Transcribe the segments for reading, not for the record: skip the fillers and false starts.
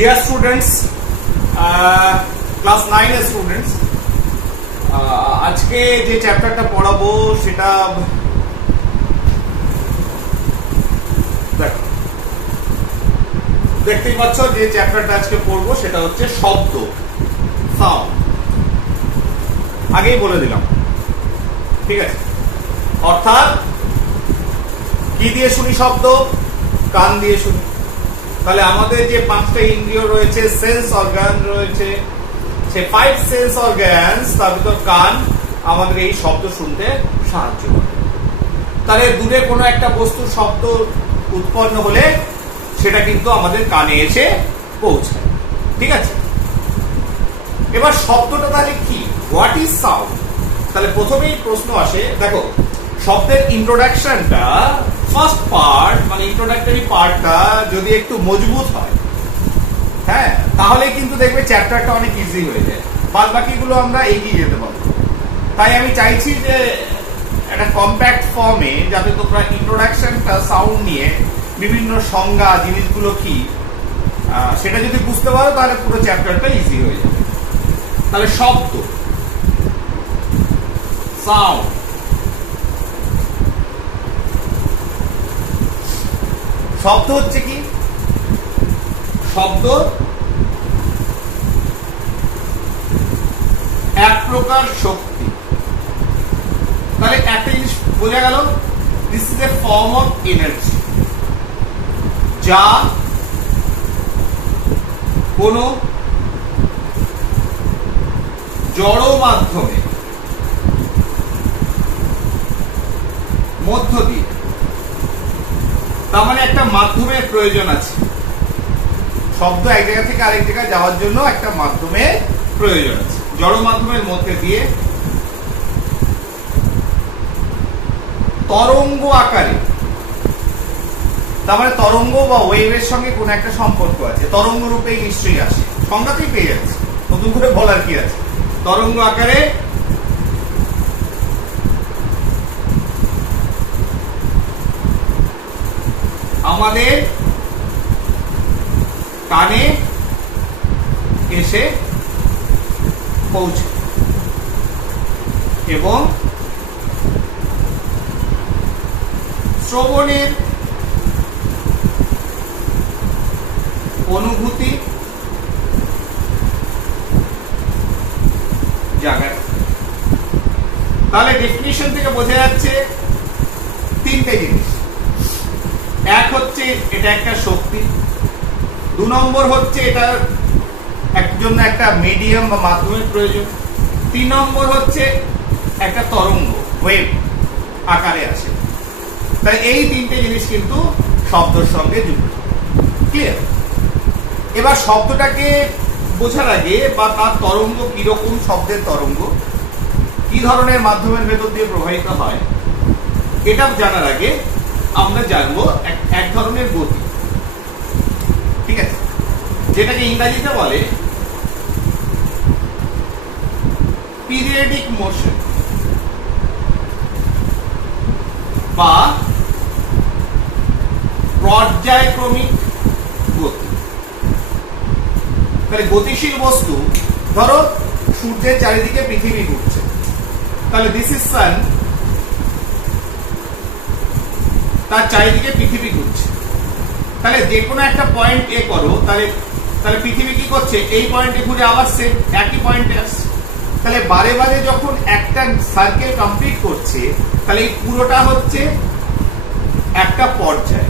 Dear students, class 9 এর students, আজকে যে চ্যাপ্টারটা পড়াবো সেটা দেখতেই পাচ্ছ। যে চ্যাপ্টারটা আজকে পড়বো সেটা হচ্ছে শব্দ, সাউন্ড। আগেই বলে দিলাম, ঠিক আছে? অর্থাৎ কি দিয়ে শুনি শব্দ? কান দিয়ে শুনি। তাহলে আমাদের যে 5টা ইন্দ্রিয় রয়েছে, সেন্স অর্গান রয়েছে, সে 5 সেন্স অর্গানস, তার ভিতর কান আমাদের এই শব্দ শুনতে সাহায্য করে। তাহলে দূরে কোনো একটা বস্তুর শব্দ উৎপন্ন হলে সেটা কিন্তু আমাদের কানে এসে পৌঁছায়, ঠিক আছে? এবার শব্দটা তাহলে কি? What is sound? তাহলে প্রথমেই প্রশ্ন আসে, দেখো শব্দের ইন্ট্রোডাকশনটা, ফার্স্ট পার্ট মানে ইন্ট্রোডাক্টরি পার্টটা যদি একটু মজবুত হয়, হ্যাঁ, তাহলে কিন্তু দেখবে চ্যাপ্টারটা অনেক ইজি হয়ে যায়, বাদ বাকিগুলো আমরা এগিয়ে যেতে পারবো। তাই আমি চাইছি যে একটা কম্প্যাক্ট ফর্মে যাতে তোমরা ইন্ট্রোডাকশনটা সাউন্ড নিয়ে বিভিন্ন সংজ্ঞা, জিনিসগুলো কি সেটা যদি বুঝতে পারো তাহলে পুরো চ্যাপ্টারটা ইজি হয়ে যাবে। তাহলে শব্দ, সাউন্ড, শব্দ হচ্ছে কি? শব্দ এক প্রকার শক্তি। তাহলে একটা জিনিস বোঝা গেল, this is a form of energy, যা কোন জড় মাধ্যমে মধ্য দিয়ে, তার মানে একটা মাধ্যমের প্রয়োজন আছে। শব্দ এক জায়গা থেকে আরেক জায়গায় যাওয়ার জন্য একটা মাধ্যমের প্রয়োজন আছে। জড় মাধ্যমের মধ্যে দিয়ে তরঙ্গ আকারে, তার মানে তরঙ্গ বা ওয়েভের সঙ্গে কোন একটা সম্পর্ক আছে, তরঙ্গ রূপে নিশ্চয়ই আসে, সংজ্ঞাতেই পেয়ে যাচ্ছে, নতুন করে বলার কি আছে। তরঙ্গ আকারে আমাদের কানে এসে পৌঁছে এবং শ্রবণের অনুভূতি জাগায়। তাহলে ডেফিনিশন থেকে বোঝা যাচ্ছে 3টে জিনিস। এক হচ্ছে এটা একটা শক্তি, 2 নম্বর হচ্ছে এটার জন্য একটা মিডিয়াম বা মাধ্যমের প্রয়োজন, 3 নম্বর হচ্ছে একটা তরঙ্গ, ওয়েভ আকারে আসে। তাই এই 3টে জিনিস কিন্তু শব্দের সঙ্গে যুক্ত। ক্লিয়ার? এবার শব্দটাকে বোঝার আগে বা তার তরঙ্গ কিরকম, শব্দের তরঙ্গ কি ধরনের মাধ্যমের ভেতর দিয়ে প্রবাহিত হয়, এটা জানার আগে আমরা জানবো এক ধরনের গতি, ঠিক আছে, যেটাকে ইংরেজিতে বলে পিরিয়ডিক মোশন বা পর্যায়ক্রমিক গতি। তাহলে গতিশীল বস্তু, ধরো সূর্যের চারিদিকে পৃথিবী ঘুরছে, তাহলে দিস ইজ সান, তার চারিদিকে পৃথিবী ঘুরছে। তাহলে যে কোনো একটা পয়েন্ট এ করো, তাহলে পৃথিবী কি করছে? এই পয়েন্টে ঘুরে আবার সেম একই পয়েন্টে আসছে। তাহলে বারে বারে যখন একটা সার্কেল কমপ্লিট করছে, তাহলে এই পুরোটা হচ্ছে একটা পর্যায়।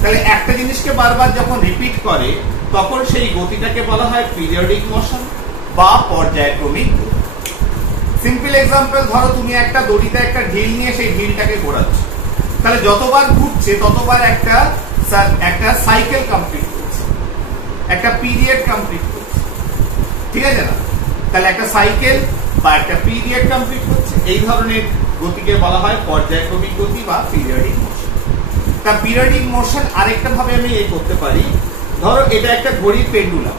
তাহলে একটা জিনিসকে বারবার যখন রিপিট করে তখন সেই গতিটাকে বলা হয় পিরিয়ডিক মোশন বা পর্যায়ক্রমিক গতি। সিম্পল এক্সাম্পল, ধরো তুমি একটা দড়িতে একটা ঢিল নিয়ে সেই ঢিলটাকে ঘোরাচ্ছ, তাহলে যতবার ঘুরছে ততবার একটা সাইকেল কমপ্লিট করছে, একটা পিরিয়ড কমপ্লিট করছে, ঠিক আছে না? তাহলে একটা সাইকেল বা একটা পিরিয়ড কমপ্লিট করছে। এই ধরনের গতিকে বলা হয় পর্যায়ক্রমিক গতি বা পিরিয়ডিক মোশন। তা পিরিয়ডিক মোশন আরেকটা ভাবে আমি এই করতে পারি, ধরো এটা একটা ঘড়ির পেন্ডুলাম,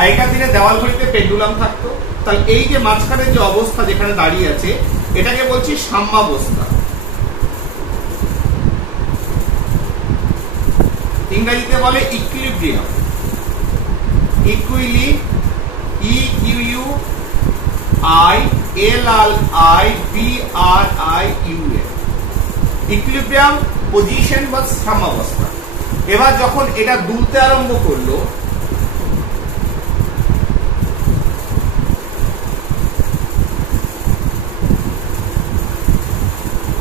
আগেকার দিনে দেওয়াল ঘড়িতে পেন্ডুলাম থাকতো, তাহলে এই যে মাঝখানে যে অবস্থা যেখানে দাঁড়িয়ে আছে এটাকে বলছি সাম্যাবস্থা। ইংরেজিতে বলে ইকুইলিব্রিয়াম। ইকুইলি EQUILLIBRIUM ইকুইলিব্রিয়াম পজিশন বা সাম্যাবস্থা। এবার যখন এটা দুলতে আরম্ভ করলো,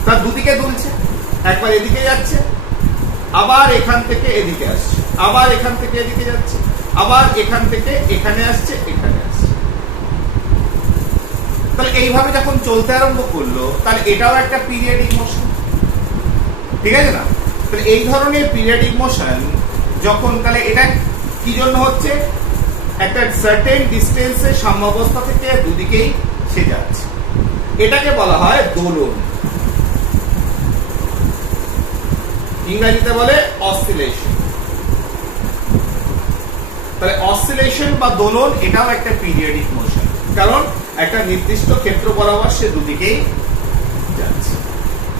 তার দুদিকে দুলছে, একবার এদিকে যাচ্ছে, আবার এখান থেকে এদিকে আসছে, আবার এখান থেকে এদিকে যাচ্ছে, আবার এখান থেকে এখানে আসছে, এখানে আসছে। তাহলে এইভাবে যখন চলতে আরম্ভ করলো, তাহলে এটাও একটা পিরিয়ডিক মোশন, ঠিক আছে না? তাহলে এই ধরনের পিরিয়ডিক মোশন যখন, তাহলে এটা কি জন্য হচ্ছে? একটা সার্টেন ডিস্টেন্সে সাম্যাবস্থা থেকে দুদিকেই সে যাচ্ছে, এটাকে বলা হয় দোলন। ইংরেজিতে বলে অসিলেশন। তাহলে অসিলেশন বা দোলন এটাও একটা পিরিয়ডিক মোশন, কারণ একটা নির্দিষ্ট ক্ষেত্র বরাবর সে দুদিকেই যাচ্ছে।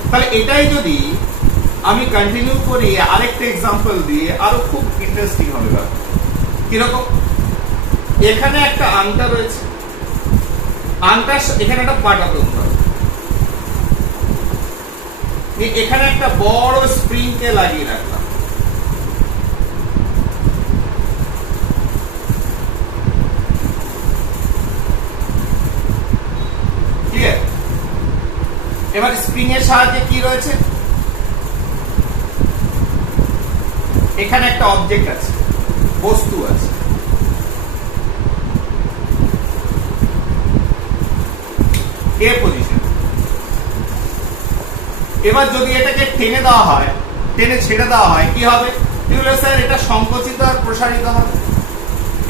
তাহলে এটাই যদি আমি কন্টিনিউ করি আরেকটা এক্সাম্পল দিয়ে, আরো খুব ইন্টারেস্টিং হবে ব্যাপার। কিরকম? এখানে একটা আংটা রয়েছে, আংটার এখানে একটা পাটা তৈরি হবে, এখানে একটা বড় স্প্রিং কে লাগিয়ে রাখলাম, ক্লিয়ার? এবার স্প্রিং এর সাহায্যে কি রয়েছে? এখানে একটা অবজেক্ট আছে, বস্তু আছে, এ পজিশন। এবার যদি এটাকে টেনে দেওয়া হয়, টেনে ছেড়ে দেওয়া হয়, কি হবে? স্যার এটা সংকুচিত আর প্রসারিত হবে,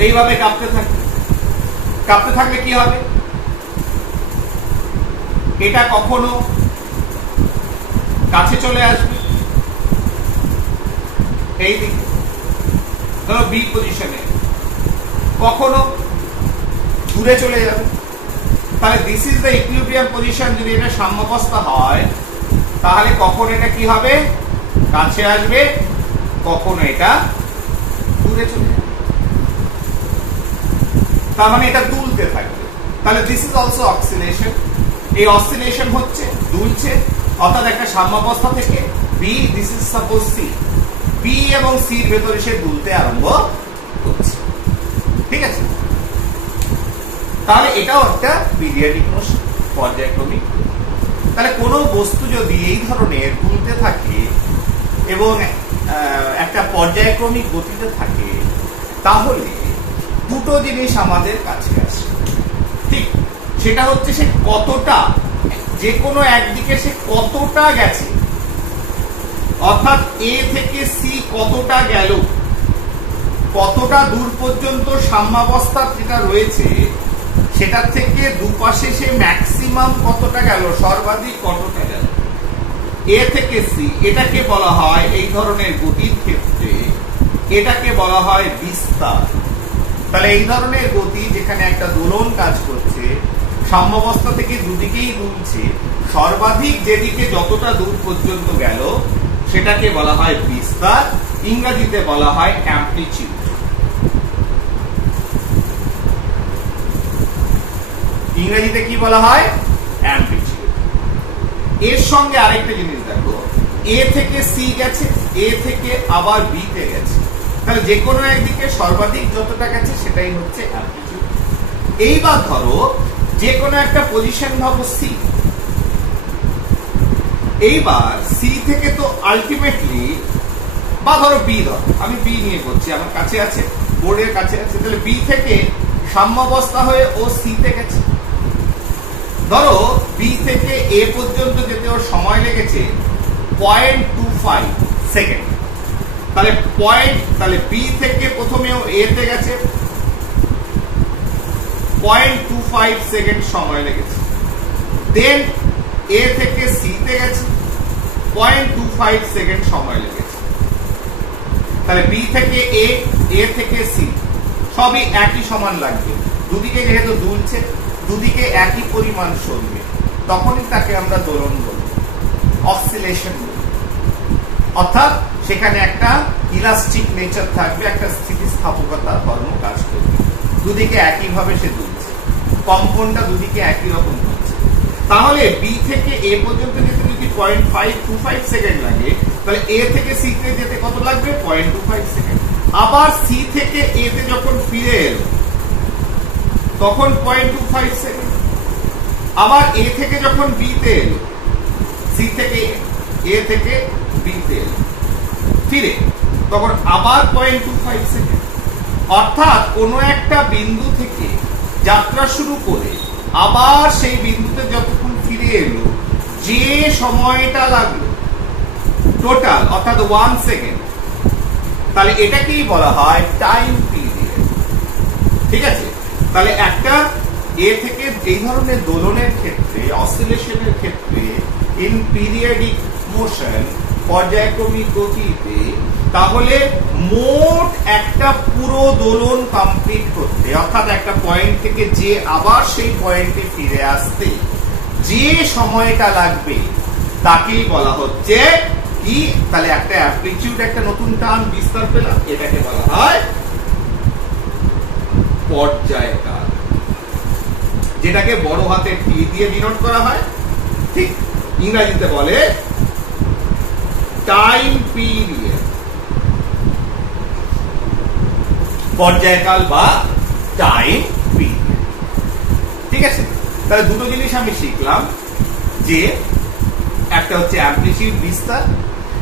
এইভাবে কাঁপতে থাকবে। কাঁপতে থাকলে কি হবে? এটা কখনো কাছে চলে আসবে, এই দিকে ধরো বি পজিশনে, কখনো দূরে চলে যাবে। তাহলে this is the equilibrium position. যদি এটা সাম্যাবস্থা হয়, তাহলে কখন এটা কি হবে? কাছে আসবে, কখনো এটা দূরে চলে যাবে। তার মানে এটা দুলতে থাকবে। তাহলে দিস ইজ অলসো অসিলেশন। এই অসিলেশন হচ্ছে দুলছে, অর্থাৎ একটা সাম্যাবস্থা থেকে B, this is suppose C, B এবং সির ভেতরে সে দুলতে আরম্ভ করছে, ঠিক আছে? তাহলে এটাও একটা পিরিয়ডিক মোশন, পর্যায়ক্রমিক। তাহলে কোনো বস্তু যদি এই ধরনের দুলতে থাকে এবং একটা পর্যায়ক্রমিক গতিতে থাকে, তাহলে দুটো জিনিস আমাদের কাছে আসে, ঠিক? সেটা হচ্ছে সে কতটা, যে কোনো একদিকে সে কতটা গেছে, অর্থাৎ এ থেকে সি কতটা গেল, কতটা দূর পর্যন্ত সাম্যাবস্থা যেটা রয়েছে সেটার থেকে দুপাশে সে ম্যাক্সিমাম কতটা গেল, সর্বাধিক কতটা গেল, এ থেকে সি। এটাকে বলা হয়, এই ধরনের গতির ক্ষেত্রে এটাকে বলা হয় বিস্তার। তাহলে এই ধরনের গতি যেখানে একটা দোলন কাজ করছে, সাম্যাবস্থা থেকে দুদিকেই দুলছে, সর্বাধিক যেদিকে যতটা দূর পর্যন্ত গেল সেটাকে বলা হয় বিস্তার। ইংরেজিতে বলা হয় অ্যামপ্লিটিউড। ইংরেজিতে কি বলা হয়? অ্যামপ্লিটিউড। এর সঙ্গে আরেকটা জিনিস দেখো, এ থেকে সি গেছে, এ থেকে আবার বি তে গেছে, তাহলে যে কোনো একদিকে সর্বাধিক যতটা গেছে সেটাই হচ্ছে অ্যামপ্লিটিউড। এইবার ধরো যে কোনো একটা পজিশন ভাবো সি, এইবার সি থেকে তো আলটিমেটলি, বা ধরো বি, ধরো আমি বি নিয়ে করছি, আমার কাছে আছে, বোর্ডের কাছে আছে, তাহলে বি থেকে সাম্যাবস্থা হয়ে ও সি তে গেছে। ধরো বি থেকে এ পর্যন্ত যেতে ওর সময় লেগেছে 0.25 সেকেন্ড। তাহলে বি থেকে প্রথমে ও এ তে গেছে, 0.25 সেকেন্ড সময় লেগেছে। দেন এ থেকে সি তে গেছে, 0.25 সেকেন্ড সময় লেগেছে। তাহলে বি থেকে এ, এ থেকে সি সবই একই সমান লাগবে, দুদিকে যেহেতু দুলছে, দুদিকে একই পরিমাণ সরবে, তখনই তাকে আমরা দোলন বলবো, অসিলেশন বলবো। অর্থাৎ সেখানে একটা ইলাস্টিক নেচার থাকবে, একটা স্থিতিস্থাপক স্থাপকতা ধর্ম কাজ করবে, দুদিকে একইভাবে সে দুলছে, কম্পনটা দুদিকে একই রকম হচ্ছে। তাহলে বি থেকে এ পর্যন্ত যেতে যদি 0.525 সেকেন্ড লাগে, তাহলে এ থেকে সি তে যেতে কত লাগবে? 0.25 সেকেন্ড। আবার সি থেকে এ তে যখন ফিরে এলো তখন 0.25 সেকেন্ড। আবার এ থেকে যখন বি তে এলো, সি থেকে এ থেকে বি তে এলো ফিরে, তখন আবার 0.25 সেকেন্ড। অর্থাৎ কোনো একটা বিন্দু থেকে যাত্রা শুরু করে আবার সেই বিন্দুতে যতক্ষণ ফিরে এলো, যে সময়টা লাগলো টোটাল অর্থাৎ 1 সেকেন্ড, তাহলে এটাকেই বলা হয় টাইম পিরিয়ড। ঠিক আছে? তাহলে একটা এ থেকে এই ধরনের দোলনের ক্ষেত্রে, অসিলেশনের ক্ষেত্রে, ইন পিরিয়ডিক মোশন, পর্যায়ক্রমিক গতিতে, তাহলে মোট একটা পুরো দোলন কমপ্লিট করতে, অর্থাৎ একটা পয়েন্ট থেকে যে আবার সেই পয়েন্টে ফিরে আসতে যে সময়টা লাগবে তাকেই বলা হচ্ছে কি? তাহলে একটা অ্যামপ্লিটিউড, একটা নতুন টার্ম বিস্তার পেলাম, এটাকে বলা হয় পর্যায়কাল, যেটাকে বড় হাতের টি দিয়ে ডিনোট করা হয়। ঠিক ইংরেজিতে বলে টাইম পিরিয়ড, পর্যায়কাল বা টাইম পিরিয়ড। ঠিক আছে? তাহলে দুটো জিনিস আমি শিখলাম, যে একটা হচ্ছে অ্যামপ্লিটিউড বিস্তার,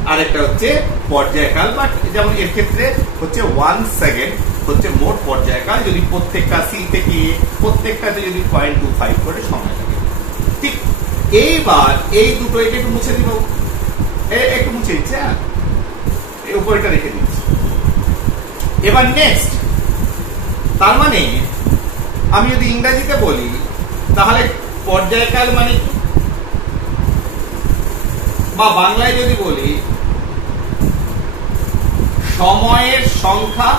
আর একটা হচ্ছে পর্যায়কাল, বা যেমন এর ক্ষেত্রে হচ্ছে 1 সেকেন্ড হচ্ছে মোট পর্যায়কাল, যদি প্রত্যেকটা সি থেকে প্রত্যেকটাতে যদি 0.25 করে সময় লাগে। ঠিক এইবার এই দুটো, এটা একটু মুছে দিব, একটু মুছে দিচ্ছে, হ্যাঁ এই উপরটা রেখে দিচ্ছি। এবার নেক্সট, তার মানে আমি যদি ইংরেজিতে বলি তাহলে পর্যায়কাল মানে, বা বাংলায় যদি বলি সময়ের সংখ্যা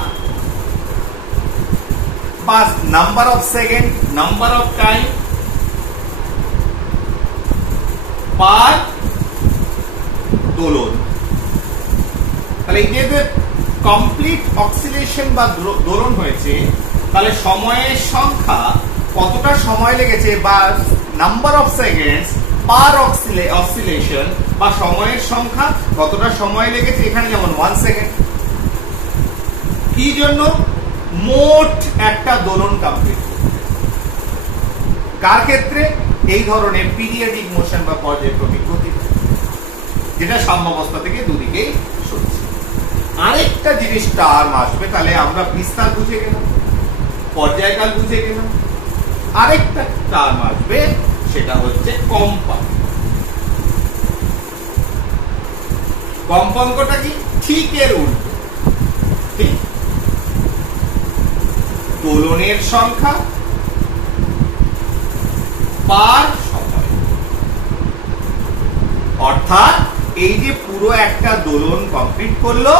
বা number of second, number of time per দোলন। তাহলে এই যে কমপ্লিট অক্সিলেশন বা দোলন হয়েছে, তাহলে সময়ের সংখ্যা কতটা সময় লেগেছে, বা নাম্বার অফ সেকেন্ডস পার অক্সিলেশন বা সময়ের সংখ্যা কতটা সময় লেগেছে, এখানে যেমন 1 সেকেন্ড। কি জন্য? মোট একটা দোলন কমপ্লিট করতে। কার ক্ষেত্রে? এই ধরনের পিরিয়ডিক মোশন বা পর্যায়ক্রমিক গতি, যেটা সাম্যাবস্থা থেকে দুদিকেই সরছে। আরেকটা জিনিস টার্ম আসবে, তাহলে আমরা বিস্তার বুঝে গেলাম, পর্যায়কাল বুঝে গেলাম, আরেকটা টার্ম আসবে, সেটা হচ্ছে কম্পাঙ্ক। কম্পাঙ্কটা কি? ঠিক এর উল্টো। ঠিক, দোলনের সংখ্যা পার সময়, অর্থাৎ এই যে পুরো একটা দোলন কমপ্লিট করলো,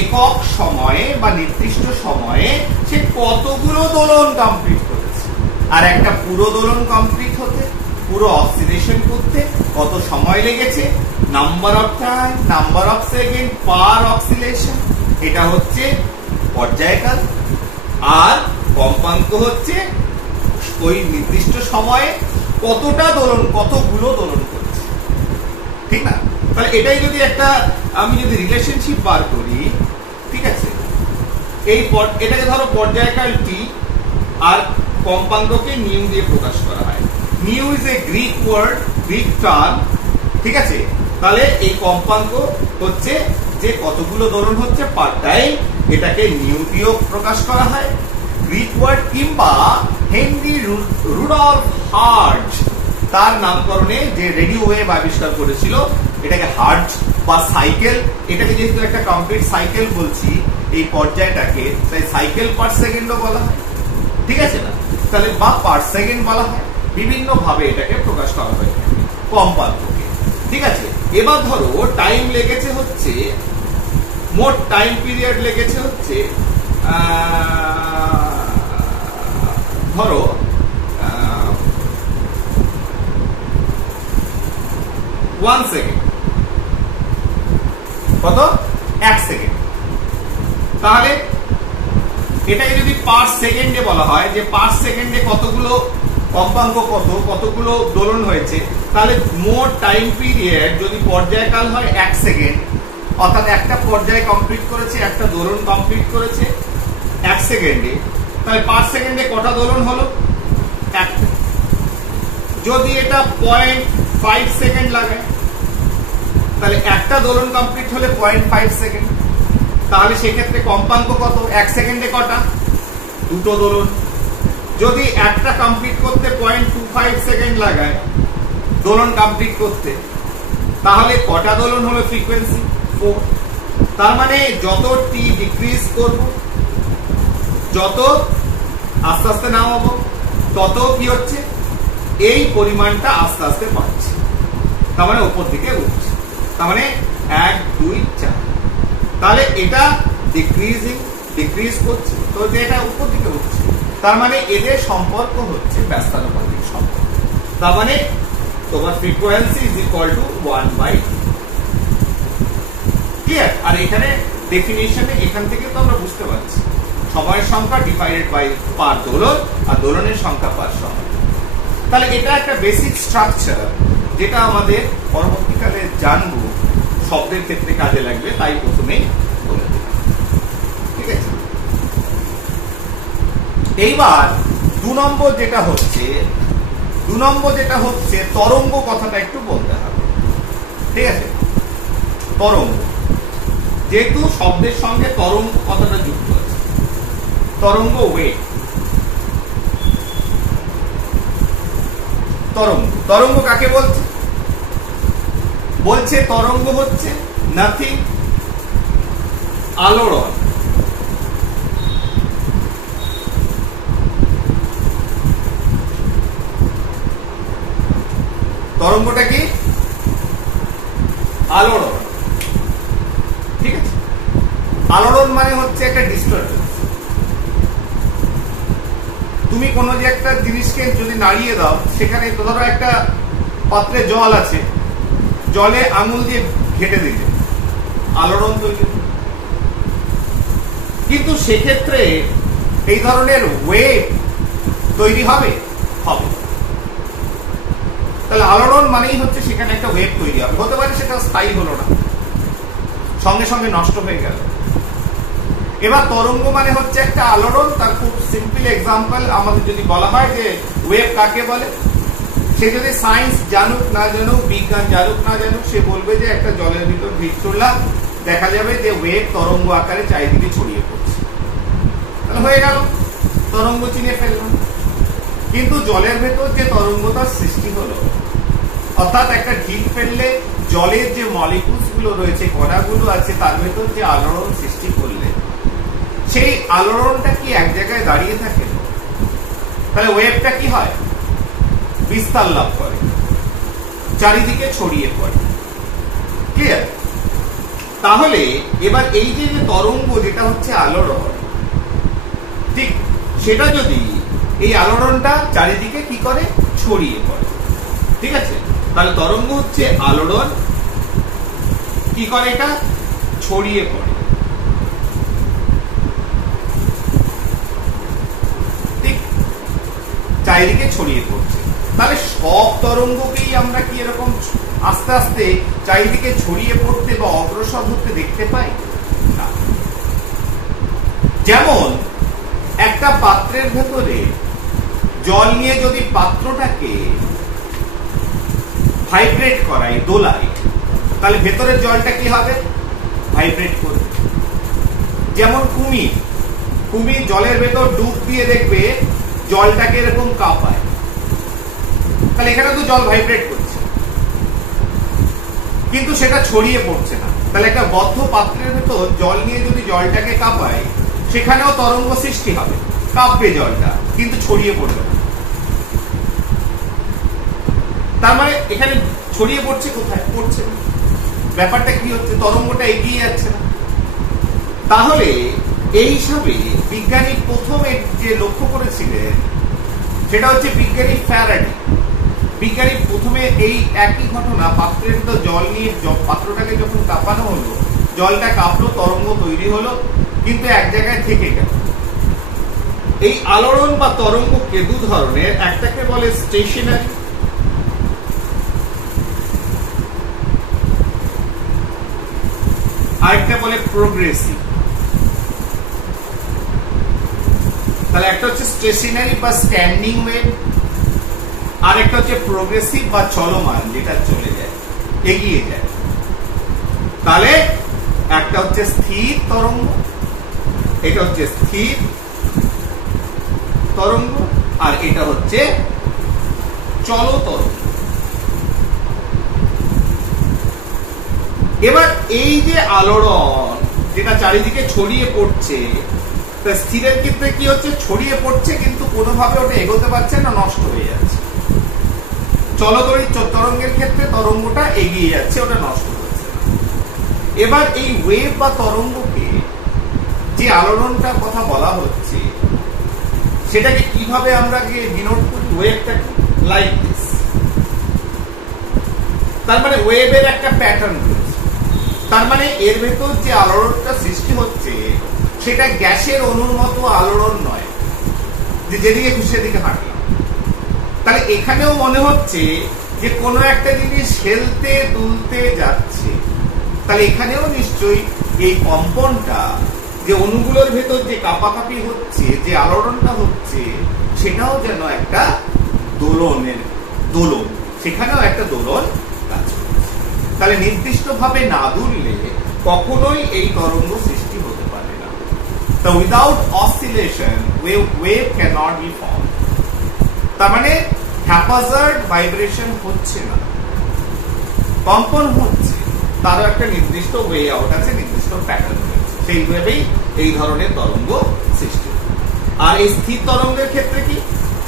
একক সময়ে বা নির্দিষ্ট সময়ে সে কতগুলো দোলন কমপ্লিট করেছে, আর একটা পুরো দোলন কমপ্লিট হতে, পুরো অক্সিলেশন করতে কত সময় লেগেছে, number of time, number of second per oscillation, এটা হচ্ছে পর্যায়কাল। আর কম্পাঙ্ক হচ্ছে ওই নির্দিষ্ট সময়ে কতটা দোলন, কতগুলো দোলন করেছে। ঠিক না? তাহলে এটাই যদি একটা, আমি যদি রিলেশনশিপ বার করি, ঠিক আছে, এই এটাকে ধরো পর্যায়কাল টি, আর কম্পাঙ্ককে নিউ দিয়ে প্রকাশ করা হয়। Nu is a Greek word, Greek term. ঠিক আছে? তাহলে এই কম্পাঙ্ক হচ্ছে যে কতগুলো দোলন হচ্ছে পার টাইম, এটাকে নিউ দিয়েও প্রকাশ করা হয়। গ্রিক ওয়ার্ড, কিংবা হেনরি রুডলফ হার্টজ তার নামকরণে যে রেডিও ওয়েভ আবিষ্কার করেছিল, এটাকে হার্টজ বা সাইকেল, এটাকে যেহেতু একটা কমপ্লিট সাইকেল বলছি এই পর্যায়টাকে, তাই সাইকেল পার সেকেন্ডও বলা হয়। ঠিক আছে না? তাহলে বা পার সেকেন্ড বলা হয়, বিভিন্ন ভাবে এটাকে প্রকাশ করা হয় কম্পাঙ্ককে। ঠিক আছে? এবার ধরো টাইম লেগেছে হচ্ছে, মোট টাইম পিরিয়ড লেগেছে হচ্ছে ধরো 1 সেকেন্ড, কত? 1 সেকেন্ড। তাহলে এটাকে যদি পার সেকেন্ডে বলা হয় যে পার সেকেন্ডে কতগুলো কম্পাঙ্ক কতগুলো দোলন হয়েছে, তাহলে মোট টাইম পিরিয়ড যদি পর্যায়কাল হয় 1 সেকেন্ড, অর্থাৎ একটা পর্যায় কমপ্লিট করেছে, একটা দোলন কমপ্লিট করেছে 1 সেকেন্ডে, তাহলে পার সেকেন্ডে কটা দোলন হলো? একটা। যদি এটা 0.5 সেকেন্ড লাগে, তাহলে একটা দোলন কমপ্লিট হলে 0.5 সেকেন্ড, তাহলে সেক্ষেত্রে কম্পাঙ্ক কত? 1 সেকেন্ডে কটা? দুটো দোলন। যদি একটা কমপ্লিট করতে 0.25 সেকেন্ড লাগায় দোলন কমপ্লিট করতে, তাহলে কটা দোলন হলো ফ্রিকোয়েন্সি? 4। তার মানে যত টি ডিক্রিজ করব, যত আস্তে আস্তে নামাবো, তত কি হচ্ছে? এই পরিমাণটা আস্তে আস্তে বাড়ছে, তার মানে উপর দিকে উঠছে। তার মানে 1 2 4, তাহলে এটা ডিক্রিজ করছে, তো এটা উপর দিকে উঠছে, তার মানে এদের সম্পর্ক হচ্ছে ব্যস্তানুপাতিক সম্পর্ক। তার মানে তোমার frequency is equal to 1/2। Clear? আর এখানে ডেফিনিশনে এখান থেকে তো আমরা বুঝতে পারছি সময়ের সংখ্যা ডিভাইডেড বাই পার দোলন, আর দোলনের সংখ্যা পার সময়। তাহলে এটা একটা বেসিক স্ট্রাকচার, যেটা আমাদের পরবর্তীকালে জানবো, শব্দের ক্ষেত্রে কাজে লাগবে, তাই প্রথমেই বলে দিই। ঠিক আছে? এইবার 2 নম্বর যেটা হচ্ছে তরঙ্গ কথাটা একটু বলতে হবে। ঠিক আছে? তরঙ্গ, যেহেতু শব্দের সঙ্গে তরঙ্গ কথাটা যুক্ত আছে, তরঙ্গ ওয়েভ। তরঙ্গ কাকে বলছে? বলছে তরঙ্গ হচ্ছে নাথিং, আলোড়ন। তরঙ্গটা কি? আলোড়ন। ঠিক আছে? আলোড়ন মানে হচ্ছে একটা ডিস্টারবেন্স। তুমি কোনো যে একটা জিনিসকে যদি নাড়িয়ে দাও, সেখানে ধরো একটা পাত্রে জল আছে, জলে আঙুল দিয়ে ঘেটে দিলে আলোড়ন তৈরি। কিন্তু সেক্ষেত্রে এই ধরনের ওয়েভ তৈরি হবে? তাহলে আলোড়ন মানেই হচ্ছে সেখানে একটা ওয়েভ তৈরি হবে। হতে পারে সেটা স্থায়ী হলো না, সঙ্গে সঙ্গে নষ্ট হয়ে গেল। এবার তরঙ্গ মানে হচ্ছে একটা আলোড়ন। তার খুব সিম্পল এক্সাম্পল আমাদের যদি বলা হয় যে ওয়েভ কাকে বলে, সে যদি সায়েন্স জানুক না জানুক, বিজ্ঞান জানুক না জানুক, সে বলবে যে একটা জলের ভিতর ভিড় ছড়লাম, দেখা যাবে যে ওয়েভ তরঙ্গ আকারে চারিদিকে ছড়িয়ে পড়ছে, তাহলে হয়ে গেল, তরঙ্গ চিনে ফেললাম। কিন্তু জলের ভেতর যে তরঙ্গতার সৃষ্টি হলো, অর্থাৎ একটা ঢিল ফেললে জলের যে মলিকুলস গুলো রয়েছে, কণাগুলো আছে, তার ভেতর যে আলোড়ন সৃষ্টি করলে, সেই আলোড়নটা কি এক জায়গায় দাঁড়িয়ে থাকে? তাহলে ওয়েভটা কি হয়? বিস্তার লাভ করে, চারিদিকে ছড়িয়ে পড়ে। ক্লিয়ার? তাহলে এবার এই যে তরঙ্গ, যেটা হচ্ছে আলোড়ন, ঠিক সেটা যদি এই আলোড়নটা চারিদিকে কি করে? ছড়িয়ে পড়ে। ঠিক আছে? তাহলে তরঙ্গ হচ্ছে আলোড়ন, কি করে? এটা ছড়িয়ে পড়ে। ঠিক চারিদিকে ছড়িয়ে পড়ছে। তাহলে সব তরঙ্গকেই আমরা কি এরকম আস্তে আস্তে চারিদিকে ছড়িয়ে পড়তে বা অগ্রসর হতে দেখতে পাই না। যেমন একটা পাত্রের ভেতরে জল নিয়ে যদি পাত্রটাকে ভাইব্রেট করাই, দোলাই, তাহলে ভেতরের জলটা কি হবে? ভাইব্রেট করবে। যেমন কুমির জলের ভেতর ডুব দিয়ে দেখবে জলটাকে এরকম কাঁপায়, তাহলে এখানে তো জল ভাইব্রেট করছে, কিন্তু সেটা ছড়িয়ে পড়ছে না। তাহলে একটা বদ্ধ পাত্রের ভেতর জল নিয়ে যদি জলটাকে কাঁপায়, সেখানেও তরঙ্গ সৃষ্টি হবে, কাঁপবে জলটা, কিন্তু ছড়িয়ে পড়বে না। তার মানে এখানে ছড়িয়ে পড়ছে কোথায়? পড়ছে না। ব্যাপারটা কি হচ্ছে? তরঙ্গটা এগিয়ে যাচ্ছে না। তাহলে এই হিসাবে বিজ্ঞানী প্রথমে যে লক্ষ্য করেছিলেন, সেটা হচ্ছে বিজ্ঞানী ফ্যারাডে। বিজ্ঞানী প্রথমে এই একই ঘটনা, পাত্রের ভিতর জল নিয়ে পাত্রটাকে যখন কাঁপানো হলো, জলটা কাঁপলো, তরঙ্গ তৈরি হলো, কিন্তু এক জায়গায় থেকে গেল। এই আলোড়ন বা তরঙ্গকে দু ধরনের, একটাকে বলে স্টেশনারি, আরেকটা বলে প্রোগ্রেসিভ। তাহলে একটা হচ্ছে স্টেশনারি বা স্ট্যান্ডিং ওয়েভ, আর একটা হচ্ছে প্রোগ্রেসিভ বা চলমান, যেটা চলে যায়, এগিয়ে যায়। তাহলে একটা হচ্ছে স্থির তরঙ্গ, এটা হচ্ছে স্থির তরঙ্গ, আর এটা হচ্ছে চল তরঙ্গ। এবার এই যে আলোড়ন যেটা চারিদিকে ছড়িয়ে পড়ছে, স্থিরের ক্ষেত্রে কি হচ্ছে, ছড়িয়ে পড়ছে কিন্তু কোনোভাবে ওটা এগোতে পারছে না, নষ্ট হয়ে যাচ্ছে। চলতরিত তরঙ্গের ক্ষেত্রে তরঙ্গটা এগিয়ে যাচ্ছে, ওটা নষ্ট হচ্ছে না। এবার এই ওয়েভ বা তরঙ্গকে, যে আলোড়নটার কথা বলা হচ্ছে, সেটাকে কিভাবে আমরা ডিনোট করি? ওয়েভটাকে লাইক দিস। তার মানে ওয়েভের একটা প্যাটার্ন রয়েছে। তার মানে এর ভেতর যে আলোড়নটা সৃষ্টি হচ্ছে সেটা গ্যাসের অণুর মতো আলোড়ন নয় যে যেদিকে খুশি সেদিকে হাঁটলাম। তাহলে এখানেও মনে হচ্ছে যে কোনো একটা জিনিস হেলতে দুলতে যাচ্ছে। তাহলে এখানেও নিশ্চয়ই এই কম্পনটা, যে অণুগুলোর ভেতর যে কাঁপাকাঁপি হচ্ছে, যে আলোড়নটা হচ্ছে, সেটাও যেন একটা দোলনের দোলন, সেখানেও একটা দোলন কাজ করছে। তাহলে নির্দিষ্টভাবে না দুললে কখনোই এই তরঙ্গ সৃষ্টি হতে পারে না। তো without oscillation wave cannot be formed। তার মানে হ্যাপাজার্ড ভাইব্রেশন হচ্ছে না, কম্পন হচ্ছে, তারও একটা নির্দিষ্ট ওয়ে আউট আছে, নির্দিষ্ট প্যাটার্ন রয়েছে, সেইভাবেই এই ধরনের তরঙ্গ সৃষ্টি। আর এই স্থির তরঙ্গের ক্ষেত্রে কি?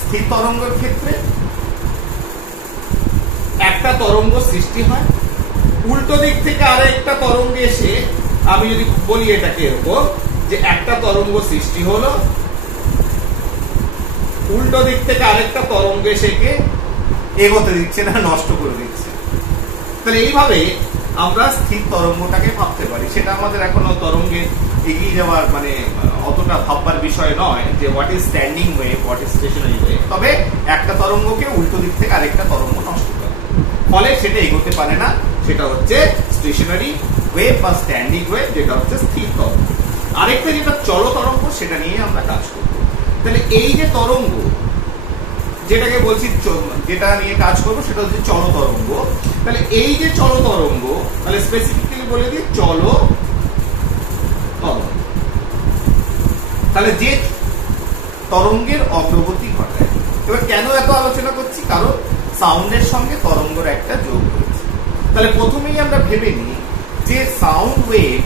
স্থির তরঙ্গের ক্ষেত্রে একটা তরঙ্গ সৃষ্টি হয়, উল্টো দিক থেকে আরেকটা তরঙ্গ এসে, আমি যদি বলি এটাকে এরকম যে একটা তরঙ্গ সৃষ্টি হলো, উল্টো দিক থেকে আরেকটা তরঙ্গ এসে এগোতে দিচ্ছে না, নষ্ট করে দিচ্ছে। তাহলে এইভাবে আমরা স্থির তরঙ্গটাকে ভাবতে পারি। সেটা আমাদের এখনো তরঙ্গে এগিয়ে যাওয়ার মানে অতটা ভাববার বিষয় নয় যে what is standing wave, what is stationary wave. তবে একটা তরঙ্গকে উল্টো দিক থেকে আরেকটা তরঙ্গ নষ্ট করে, ফলে সেটা এগোতে পারে না, সেটা হচ্ছে স্টেশনারি ওয়েভ বা স্ট্যান্ডিং ওয়েভ, যেটা হচ্ছে স্থির তরঙ্গ। আরেকটা যেটা চল তরঙ্গ, সেটা নিয়ে আমরা কাজ করব। তাহলে এই যে তরঙ্গ, যেটাকে বলছি, যেটা নিয়ে কাজ করবো, সেটা হচ্ছে চল তরঙ্গ। তাহলে এই যে চল তরঙ্গ, তাহলে স্পেসিফিক্যালি বলে দিই চল তরঙ্গ। তাহলে যে তরঙ্গের অগ্রগতি ঘটায়। এবার কেন এত আলোচনা করছি? কারণ সাউন্ডের সঙ্গে তরঙ্গের একটা যোগ রয়েছে। তাহলে প্রথমেই আমরা ভেবে নিই যে সাউন্ড ওয়েভ,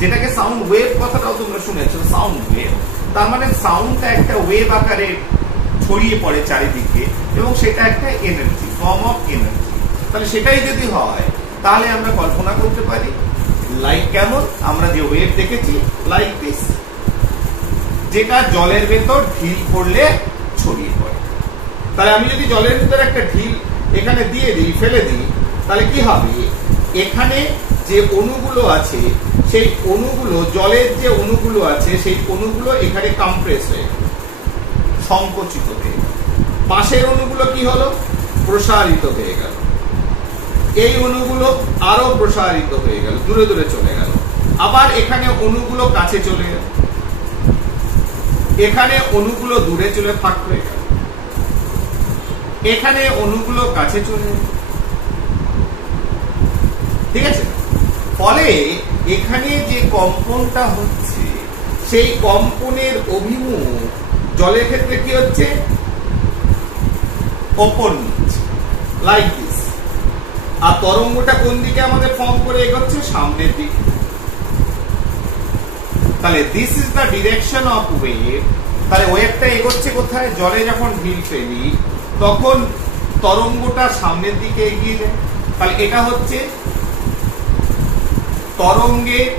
যেটাকে সাউন্ড ওয়েভ কথাটাও তোমরা শুনেছো, সাউন্ড ওয়েভ, তার মানে সাউন্ডটা একটা ওয়েভ আকারে ছড়িয়ে পড়ে চারিদিকে, এবং সেটা একটা এনার্জি, ফর্ম অফ এনার্জি। তাহলে সেটাই যদি হয়, তাহলে আমরা কল্পনা করতে পারি লাইক কেমন, আমরা যে ওয়েভ দেখেছি লাইক দিস, যেটা জলের ভেতর ঢিল পড়লে ছড়িয়ে পড়ে। তাহলে আমি যদি জলের ভেতর একটা ঢিল এখানে দিয়ে দিই, ফেলে দিই, তাহলে কি হবে? এখানে যে অণুগুলো আছে, সেই অণুগুলো, জলের যে অণুগুলো আছে, সেই অণুগুলো এখানে কম্প্রেস হয়ে সংকুচিত হয়ে গেল। পাশের অণুগুলো কি হলো? প্রসারিত হয়ে গেল। এই অণুগুলো আরো প্রসারিত হয়ে গেল, দূরে দূরে চলে গেল। আবার এখানে অণুগুলো কাছে চলে গেল, এখানে অণুগুলো দূরে চলে ফাঁক হয়ে গেল, এখানে অণুগুলো কাছে চলে গেল। ঠিক আছে? ফলে এখানে যে কম্পনটা হচ্ছে, সেই কম্পনের অভিমুখ জলের ক্ষেত্রে কি হচ্ছে? ওপর নিচ্ছে, লাইক দিস। আর তরঙ্গটা কোন দিকে আমাদের ফর্ম করে এগোচ্ছে? সামনের দিকে। তাহলে this is the direction of wave. তাহলে ওয়েভটা এগোচ্ছে কোথায়? জলে যখন ঢিল ফেলি, তখন তরঙ্গটা সামনের দিকে এগিয়ে যায়। তাহলে এটা হচ্ছে তরঙ্গের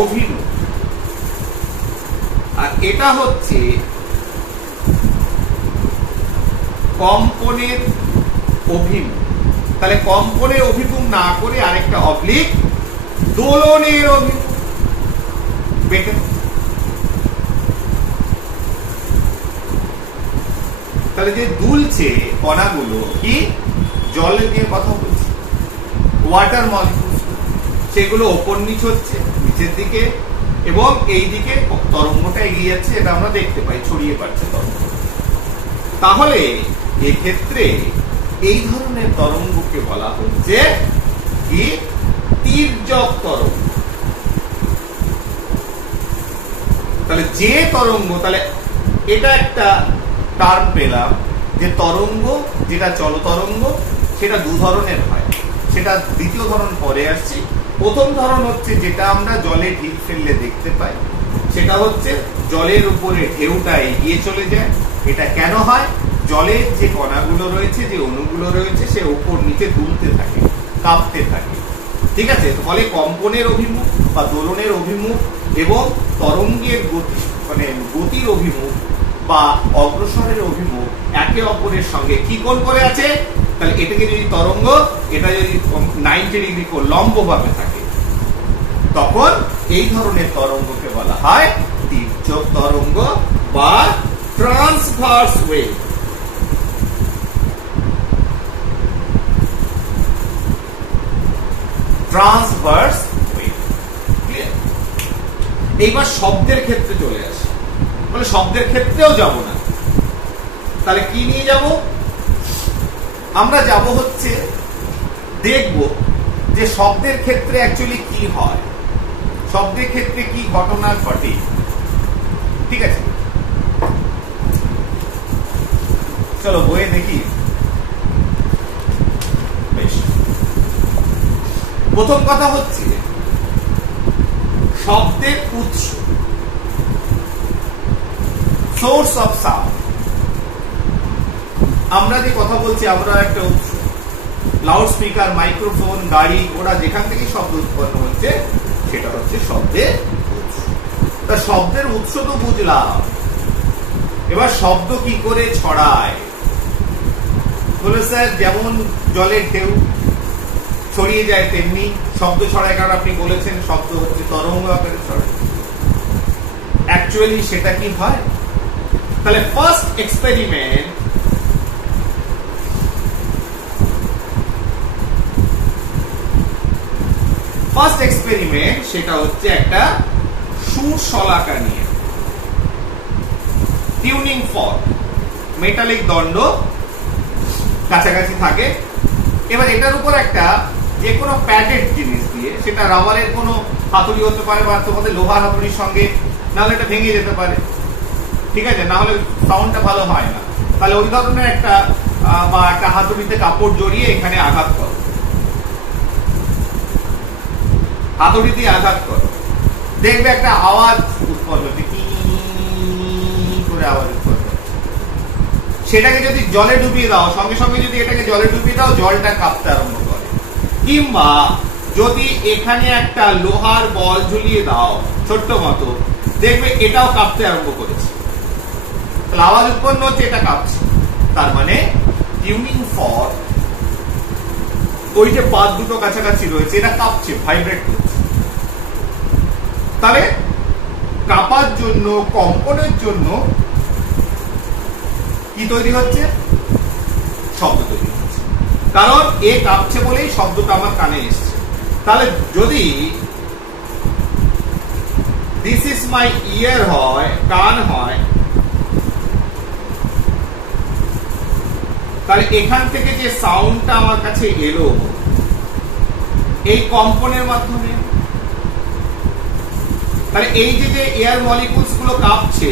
অভিমুখ, আর এটা হচ্ছে কম্পনের অভিমুখ। তাহলে কম্পনের অভিমুখ না করে আরেকটা অবলিক দোলনের অভিমুখ। তাহলে যে দুলছে কণাগুলো কি জল নিয়ে কথা বলছি, ওয়াটার মলিকুলস, সেগুলো ওপর নিচ হচ্ছে নিচের দিকে এবং এই দিকে তরঙ্গটা এগিয়ে যাচ্ছে, এটা আমরা দেখতে পাই, ছড়িয়ে পাচ্ছে তরঙ্গ। তাহলে এক্ষেত্রে এই ধরনের তরঙ্গকে বলা হচ্ছে কি তির্যক তরঙ্গ। তাহলে যে তরঙ্গ, তাহলে এটা একটা টার্ম পেলাম যে তরঙ্গ যেটা চলতরঙ্গ সেটা দু ধরনের হয়, সেটা দ্বিতীয় ধরন পরে আসছে। প্রথম ধরন হচ্ছে যেটা আমরা জলে ঢিল ফেললে দেখতে পাই, সেটা হচ্ছে জলের উপরে ঢেউটা এগিয়ে চলে যায়। এটা কেন হয়? জলের যে কণাগুলো রয়েছে, যে অণুগুলো রয়েছে, সে উপর নিচে দুলতে থাকে, কাঁপতে থাকে, ঠিক আছে। ফলে কম্পনের অভিমুখ বা দোলনের অভিমুখ এবং তরঙ্গের গতি মানে গতির অভিমুখ বা অগ্রসরের অভিমুখ একে অপরের সঙ্গে কি কোণ করে আছে? তাহলে এটাকে যদি তরঙ্গ, এটা যদি 90 ডিগ্রি কোণ লম্বভাবে থাকে, তখন এই ধরনের তরঙ্গকে বলা হয় তির্যক তরঙ্গ বা transverse wave. Transverse wave, clear? এইবার শব্দের ক্ষেত্রে চলে আসে, বলে শব্দের ক্ষেত্রেও যাব না, তাহলে কি নিয়ে যাব? আমরা যাব হচ্ছে দেখব যে শব্দের ক্ষেত্রে অ্যাকচুয়ালি কি হয়, শব্দের ক্ষেত্রে কি ঘটনা ঘটে, ঠিক আছে। চলো বইয়ে দেখি। বেশ, প্রথম কথা হচ্ছে শব্দের উৎস, সোর্স অফ সাউন্ড। আমরা যে কথা বলছি, আমরা একটা উৎস, লাউড স্পিকার, মাইক্রোফোন, গাড়ি, ওরা যেখান থেকে শব্দ উৎপন্ন হচ্ছে সেটা হচ্ছে শব্দের উৎস। তা শব্দের উৎস তো বুঝলাম, এবার শব্দ কি করে ছড়ায়? বলে স্যার যেমন জলের ঢেউ ছড়িয়ে যায় তেমনি শব্দ ছড়ায়, কারণ আপনি বলেছেন শব্দ হচ্ছে তরঙ্গ আকারে ছড়ায়। অ্যাকচুয়ালি সেটা কি হয়? তাহলে ফার্স্ট এক্সপেরিমেন্ট সেটা হচ্ছে একটা সুর শলাকা নিয়ে, টিউনিং ফর্ক, মেটালিক দণ্ড কাছাকাছি থাকে। এবার এটার উপর একটা যে কোনো প্যাডেড জিনিস দিয়ে, সেটা রাবারের কোনো হাতুড়ি হতে পারে বা তোমাদের লোহার হাতুড়ির সঙ্গে, নাহলে এটা ভেঙে যেতে পারে, ঠিক আছে, না হলে সাউন্ডটা ভালো হয় না। তাহলে ওই ধরনের একটা বা একটা হাতুড়িতে কাপড় জড়িয়ে এখানে আঘাত করো, হাতুড়ি দিয়ে আঘাত করো, দেখবে একটা আওয়াজ উৎপন্ন হচ্ছে, কি করে আওয়াজ উৎপন্ন হচ্ছে। সেটাকে যদি জলে ডুবিয়ে দাও, সঙ্গে সঙ্গে যদি এটাকে জলে ডুবিয়ে দাও, জলটা কাঁপতে আরম্ভ করে। কিংবা যদি এখানে একটা লোহার বল ঝুলিয়ে দাও ছোট্ট মতো, দেখবে এটাও কাঁপতে আরম্ভ করেছে, তাহলে আওয়াজ উৎপন্ন হচ্ছে, এটা কাঁপছে। তার মানে টিউনিং ফর্ক, ওই যে পাত দুটো কাছাকাছি রয়েছে, এটা কাঁপছে, ভাইব্রেট করছে। তাহলে কাঁপার জন্য, কম্পনের জন্য কি তৈরি হচ্ছে? শব্দ তৈরি হচ্ছে, কারণ এ কাঁপছে বলেই শব্দটা আমার কানে এসছে। তাহলে যদি দিস ইজ মাই ইয়ার হয়, কান হয়, তাহলে এখান থেকে যে সাউন্ডটা আমার কাছে এলো এই কম্পনের মাধ্যমে, তাহলে এই যে এয়ার মলিকুলস গুলো কাঁপছে,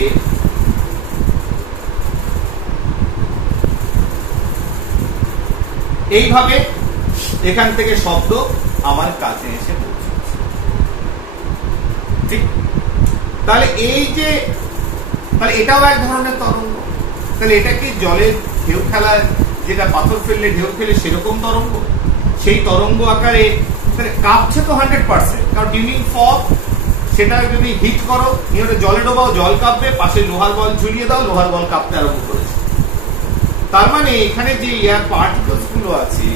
এইভাবে এখান থেকে শব্দ আমার কাছে এসে পৌঁছাচ্ছে, ঠিক? তাহলে এই যে, তাহলে এটাও এক ধরনের তরঙ্গ। তাহলে এটা কি জলের ঢেউ খেলা, যেটা পাথর ফেললে ঢেউ ফেলে সেরকম তরঙ্গ? সেই তরঙ্গ আকারে কাঁপছে তো 100%, কারণ টিউনিং ফর্ক, সেটা যদি হিট করো, নিয়ে জলে ডোবাও, জল কাঁপবে, পাশে লোহার বল ঝুলিয়ে দাও, লোহার বল কাঁপতে আরম্ভ করেছে। তার মানে এখানে যে এয়ার পার্টিকেলস গুলো আছে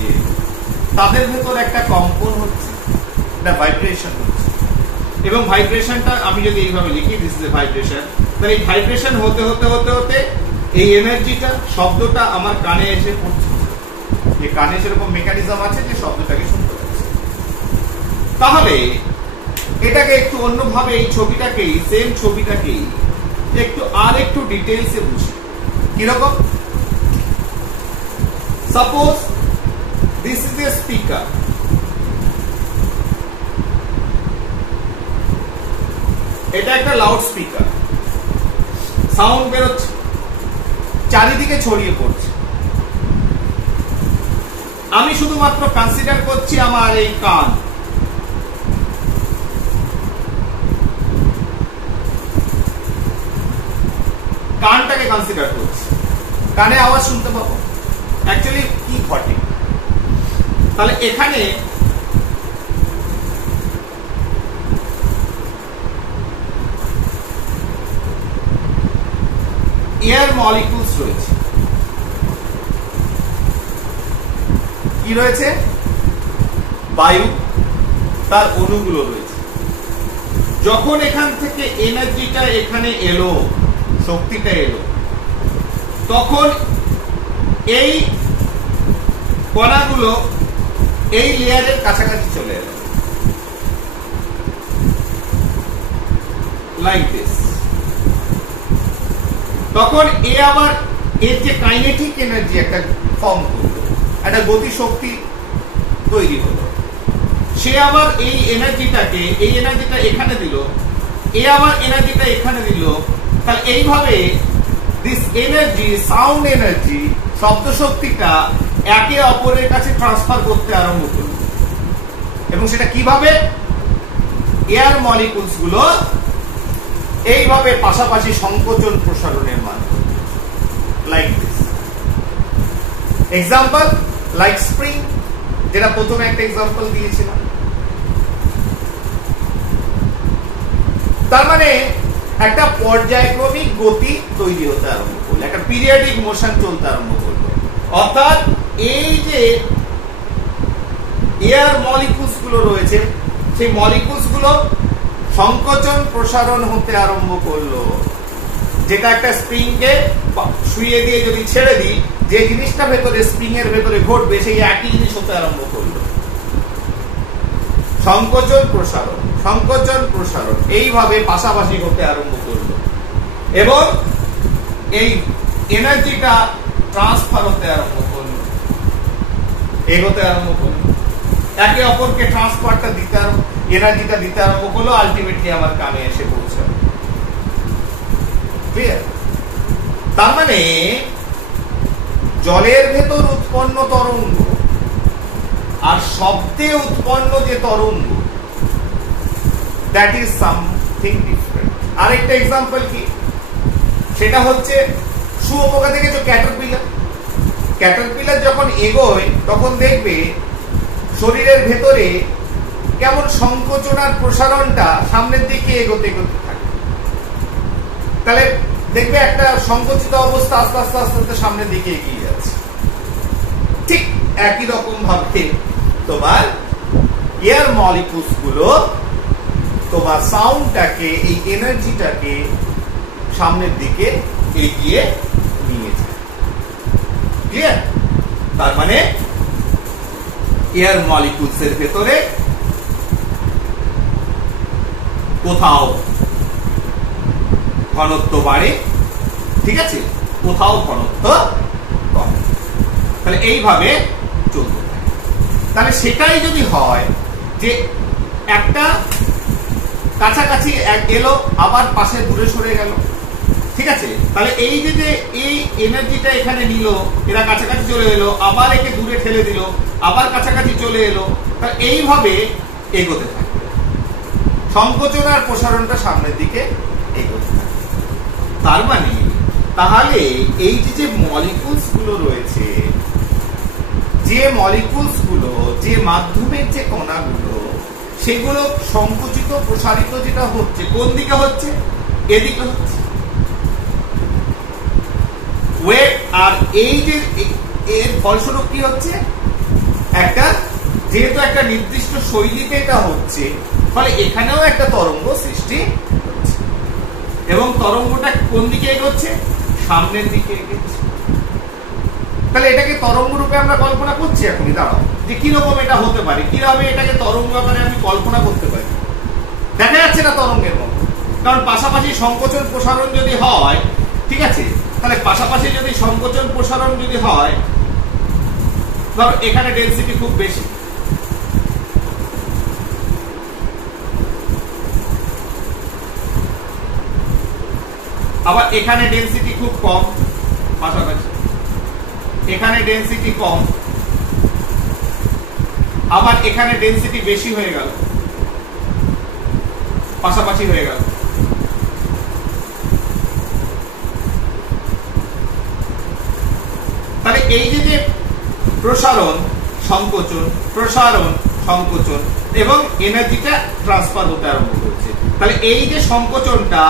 তাদের ভেতর একটা কম্পন হচ্ছে, একটা ভাইব্রেশন হচ্ছে, এবং ভাইব্রেশনটা আমি যদি এইভাবে লিখি, দিস ইজ এ ভাইব্রেশন, তাহলে এই ভাইব্রেশন হতে হতে হতে হতে এই এনার্জিটা শব্দটা আমার কানে এসে পড়ছে, যে কানে সেরকম মেকানিজম আছে যে শব্দটাকে শুনতে পাচ্ছে। তাহলে এটাকে একটু অন্যভাবে এই ছবিটাকেই, সেম ছবিটাকেই একটু আর একটু ডিটেইলসে বুঝি। কিরকম? Suppose this is a speaker, এটা একটা লাউড স্পিকার, সাউন্ড বেরোচ্ছে, চারিদিকে ছড়িয়ে পড়ছে। আমি শুধুমাত্র কনসিডার করছি আমার এই কান, কানটাকে কনসিডার করছি, কানে আওয়াজ শুনতে পাবো। অ্যাকচুয়ালি কি ঘটে, তাহলে এখানে এয়ার মলিকুলস রয়েছে। কি রয়েছে? বায়ু, তার অণুগুলো রয়েছে। যখন এখান থেকে এনার্জিটা এখানে এলো, শক্তিটা এলো, তখন এই কণাগুলো এই লেয়ারের কাছাকাছি চলে এলো, লাইক দিস। তখন এ আবার এর যে কাইনেটিক এনার্জি একটা ফর্ম করলো, একটা গতি শক্তি তৈরি হলো, সে আবার এই এনার্জিটাকে, এই এনার্জিটা এখানে দিল, এ আবার এনার্জিটা এখানে দিল। তাহলে এইভাবে দিস এনার্জি, সাউন্ড এনার্জি, শব্দ শক্তিটা একে অপরের কাছে ট্রান্সফার করতে আরম্ভ করল। এবং সেটা কিভাবে? এয়ার মলিকুলস গুলো এইভাবে পাশাপাশি সংকোচন প্রসারণের মাধ্যমে, like this. Example like spring, যেটা প্রথমে একটা এক্সাম্পল দিয়েছিলাম। তার মানে একটা পর্যায়ক্রমিক গতি তৈরি হতে আরম্ভ করলো, একটা পিরিয়ডিক মোশন চলতে আরম্ভ করলো। অর্থাৎ এই যে এয়ার মলিকুলস গুলো রয়েছে, সেই মলিকুলস গুলো সংকোচন প্রসারণ হতে আরম্ভ করলো। যেটা একটা স্প্রিং কে শুইয়ে দিয়ে যদি ছেড়ে দিই, যে জিনিসটা ভেতরে স্প্রিং এর ভেতরে ঘটবে সেই একই জিনিস হতে আরম্ভ করলো। সংকোচন প্রসারণ, সংকোচন প্রসারণ এইভাবে পাশাপাশি হতে আরম্ভ করলো এবং এই এনার্জিটা ট্রান্সফার হতে আরম্ভ করলো, এগোতে আরম্ভ করলো, একে অপরকে ট্রান্সফারটা দিতে, এনার্জিটা দিতে আরম্ভ করলো, আলটিমেটলি আমার কানে এসে পৌঁছালো। ক্লিয়ার? তার মানে জলের ভেতর উৎপন্ন তরঙ্গ আর শব্দে উৎপন্ন যে তরঙ্গ, দ্যাট ইজ সামথিং ডিফারেন্ট। আরেকটা এক্সাম্পল কি? সেটা হচ্ছে শুঁয়োপোকা দেখেছো, ক্যাটারপিলার। ক্যাটারপিলার যখন এগোয় তখন দেখবে শরীরের ভেতরে কেমন সংকোচন আর প্রসারণটা সামনের দিকে এগোতে এগোতে থাকে। তাহলে দেখবে একটা সংকুচিত অবস্থা আস্তে আস্তে আস্তে আস্তে সামনের দিকে এগিয়ে যাচ্ছে। ঠিক একই রকম ভাবে তোমার এয়ার মলিকুলস গুলো তোমার সাউন্ডটাকে, এই এনার্জিটাকে সামনের দিকে এগিয়ে নিয়ে যায়। ক্লিয়ার? তার মানে এয়ার মলিকুলস এর ভেতরে কোথাও ঘনত্ব বাড়ে, ঠিক আছে, কোথাও ঘনত্ব কমে। তাহলে এইভাবে চলতে থাকে। তাহলে সেটাই যদি হয় যে একটা কাছাকাছি এলো, আবার পাশে দূরে সরে গেল, ঠিক আছে, তাহলে এই যে এই এনার্জিটা এখানে নিল, এরা কাছাকাছি চলে এলো, আবার একে দূরে ঠেলে দিল, আবার কাছাকাছি চলে এলো, তাহলে এইভাবে এগোতে থাকে। সংকোচন আর প্রসারণটা সামনের দিকে এগোতে থাকে। তার মানে তাহলে এই যে মলিকুলস গুলো রয়েছে, যে মলিকুলস গুলো, যে মাধ্যমের যে কণাগুলো, সেগুলো সংকুচিত প্রসারিত যেটা হচ্ছে, কোন দিকে হচ্ছে? এদিকে হচ্ছে। ওয়েট আর এই যে এর ফলস্বরূপ কি হচ্ছে? একটা, যেহেতু একটা নির্দিষ্ট শৈলীতে এটা হচ্ছে, ফলে এখানেও একটা তরঙ্গ সৃষ্টি হচ্ছে এবং তরঙ্গটা কোন দিকে এগোচ্ছে? সামনের দিকে এগোচ্ছে। তাহলে এটাকে তরঙ্গ রূপে আমরা কল্পনা করছি এখনই। দাঁড়াও, যে কিরকম এটা হতে পারে, কিভাবে এটাকে তরঙ্গ আকারে আমি কল্পনা করতে পারি। দেখা যাচ্ছে না তরঙ্গের মতো, কারণ পাশাপাশি সংকোচন প্রসারণ যদি হয়, ঠিক আছে, তাহলে পাশাপাশি যদি সংকোচন প্রসারণ যদি হয়, ধরো এখানে ডেনসিটি খুব বেশি, আবার এখানে ডেনসিটি খুব কম, পাশাপাশি এখানে ডেনসিটি কম, আবার এখানে ডেনসিটি বেশি হয়ে গেল, পাশাপাশি হয়ে গেল। তাহলে এই যে প্রসারণ সংকোচন, প্রসারণ সংকোচন এবং এনার্জিটা ট্রান্সফার হতে আরম্ভ করেছে। তাহলে এই যে সংকোচনটা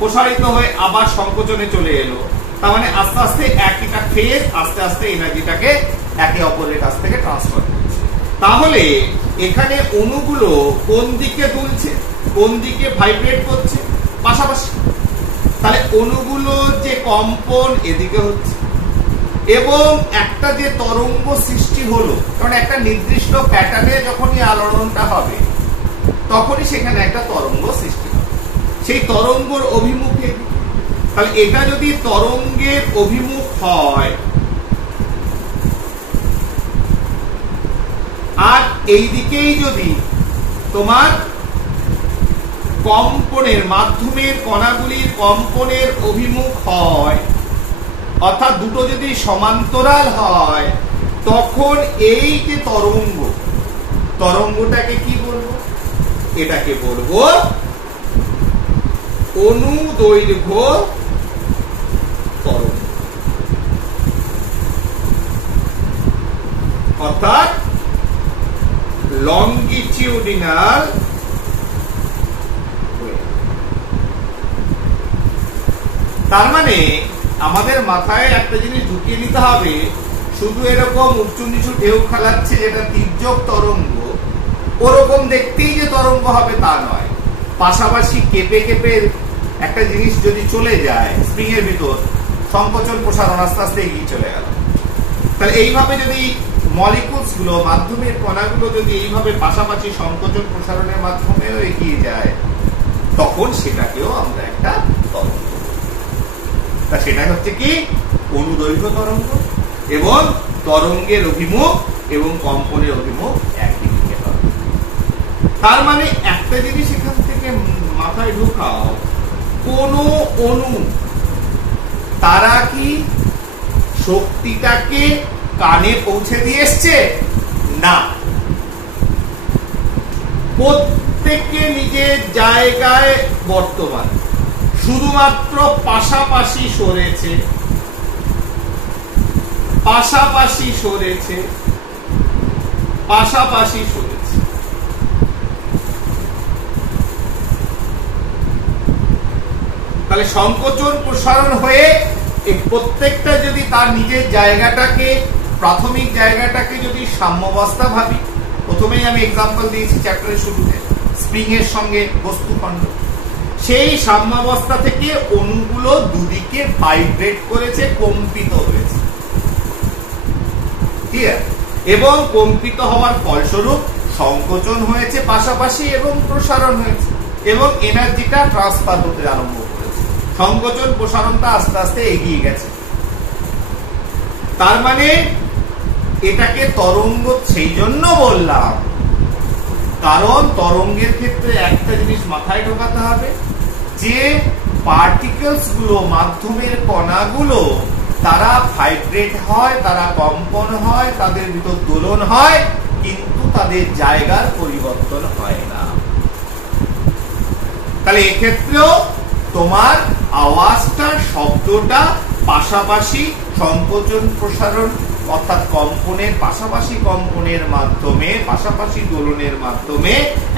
প্রসারিত হয়ে আবার সংকোচনে চলে এলো, তার মানে আস্তে আস্তে একটা ফেজ আস্তে আস্তে এনার্জিটাকে একে অপরের কাছ থেকে ট্রান্সফার করছে। তাহলে এখানে অণুগুলো কোন দিকে দুলছে, কোন দিকে ভাইব্রেট করছে, পাশাপাশি। তাহলে অণুগুলোর যে কম্পন এদিকে হচ্ছে এবং একটা যে তরঙ্গ সৃষ্টি হলো, কারণ একটা নির্দিষ্ট প্যাটার্নে যখনই আলোড়নটা হবে তখনই সেখানে একটা তরঙ্গ সৃষ্টি হবে, সেই তরঙ্গর অভিমুখে। তাহলে এটা যদি তরঙ্গের অভিমুখ হয় আর এই দিকেই যদি তোমার কম্পনের মাধ্যমের কণাগুলির কম্পনের অভিমুখ হয়, অর্থাৎ দুটো যদি সমান্তরাল হয়, তখন এই যে তরঙ্গ, তরঙ্গটাকে কি বলবো? এটাকে বলবো অনুদৈর্ঘ্য তরঙ্গ, অর্থাৎ লঙ্গিটিউডিনাল। তার মানে আমাদের মাথায় একটা জিনিস ঢুকিয়ে নিতে হবে, শুধু এরকম উঁচু নিচু ঢেউ খেলাচ্ছে যেটা তির্যক তরঙ্গ, ওরকম দেখতেই যে তরঙ্গ হবে তা নয়। পাশাপাশি কেঁপে কেঁপে একটা জিনিস যদি চলে যায় স্প্রিং এর ভিতর, সংকোচন প্রসারণ আস্তে আস্তে এগিয়ে চলে গেল। তাহলে এইভাবে যদি মলিকুলস গুলো, মাধ্যমের কণাগুলো যদি এইভাবে পাশাপাশি সংকোচন প্রসারণের মাধ্যমেও এগিয়ে যায়, তখন সেটাকেও আমরা একটা তরঙ্গ। তা সেটা হচ্ছে কি? অনুদৈর্ঘ্য তরঙ্গ। এবং তরঙ্গের অভিমুখ এবং কম্পনের অভিমুখ একই দিকে হবে। তার মানে একটা জিনিস এখান থেকে মাথায় ঢোকাও, কোন অণু তারা কি শক্তিটাকে কানে পৌঁছে দিয়ে এসছে? না, প্রত্যেকে নিজের জায়গায় বর্তমান, শুধুমাত্র পাশাপাশি সরেছে, পাশাপাশি সরেছে, পাশাপাশি সরেছে। তাহলে সংকোচন প্রসারণ হয়ে এই প্রত্যেকটা যদি তার নিজের জায়গাটাকে, প্রাথমিক জায়গাটাকে যদি সাম্যাবস্থা ভাবি, প্রথমেই আমি এক্সাম্পল দিয়েছি চ্যাপ্টারের শুরুতে স্প্রিং এর সঙ্গে বস্তুখণ্ড, সেই সাম্যাবস্থা থেকে অণুগুলো দুদিকে ভাইব্রেট করেছে, কম্পিত হয়েছে, ঠিক আছে? এবং কম্পিত হওয়ার ফলস্বরূপ সংকোচন হয়েছে পাশাপাশি এবং প্রসারণ হয়েছে এবং এনার্জিটা ট্রান্সফার হতে আরম্ভ করেছে। সংকোচন প্রসারণটা আস্তে আস্তে এগিয়ে গেছে। তার মানে এটাকে তরঙ্গ সেই জন্য বললাম, কারণ তরঙ্গের ক্ষেত্রে একটা জিনিস মাথায় ঢোকাতে হবে, যে পার্টিকেলস গুলো, মাধ্যমের কণাগুলো, তারা ভাইব্রেট হয়, তারা কম্পন হয়, তাদের ভিতর দোলন হয়, কিন্তু তাদের জায়গার পরিবর্তন হয় না। তাহলে এক্ষেত্রেও তোমার আওয়াজটা, শব্দটা পাশাপাশি সংকোচন প্রসারণ অর্থাৎ কম্পনের, পাশাপাশি কম্পনের মাধ্যমে, পাশাপাশি দোলনের মাধ্যমে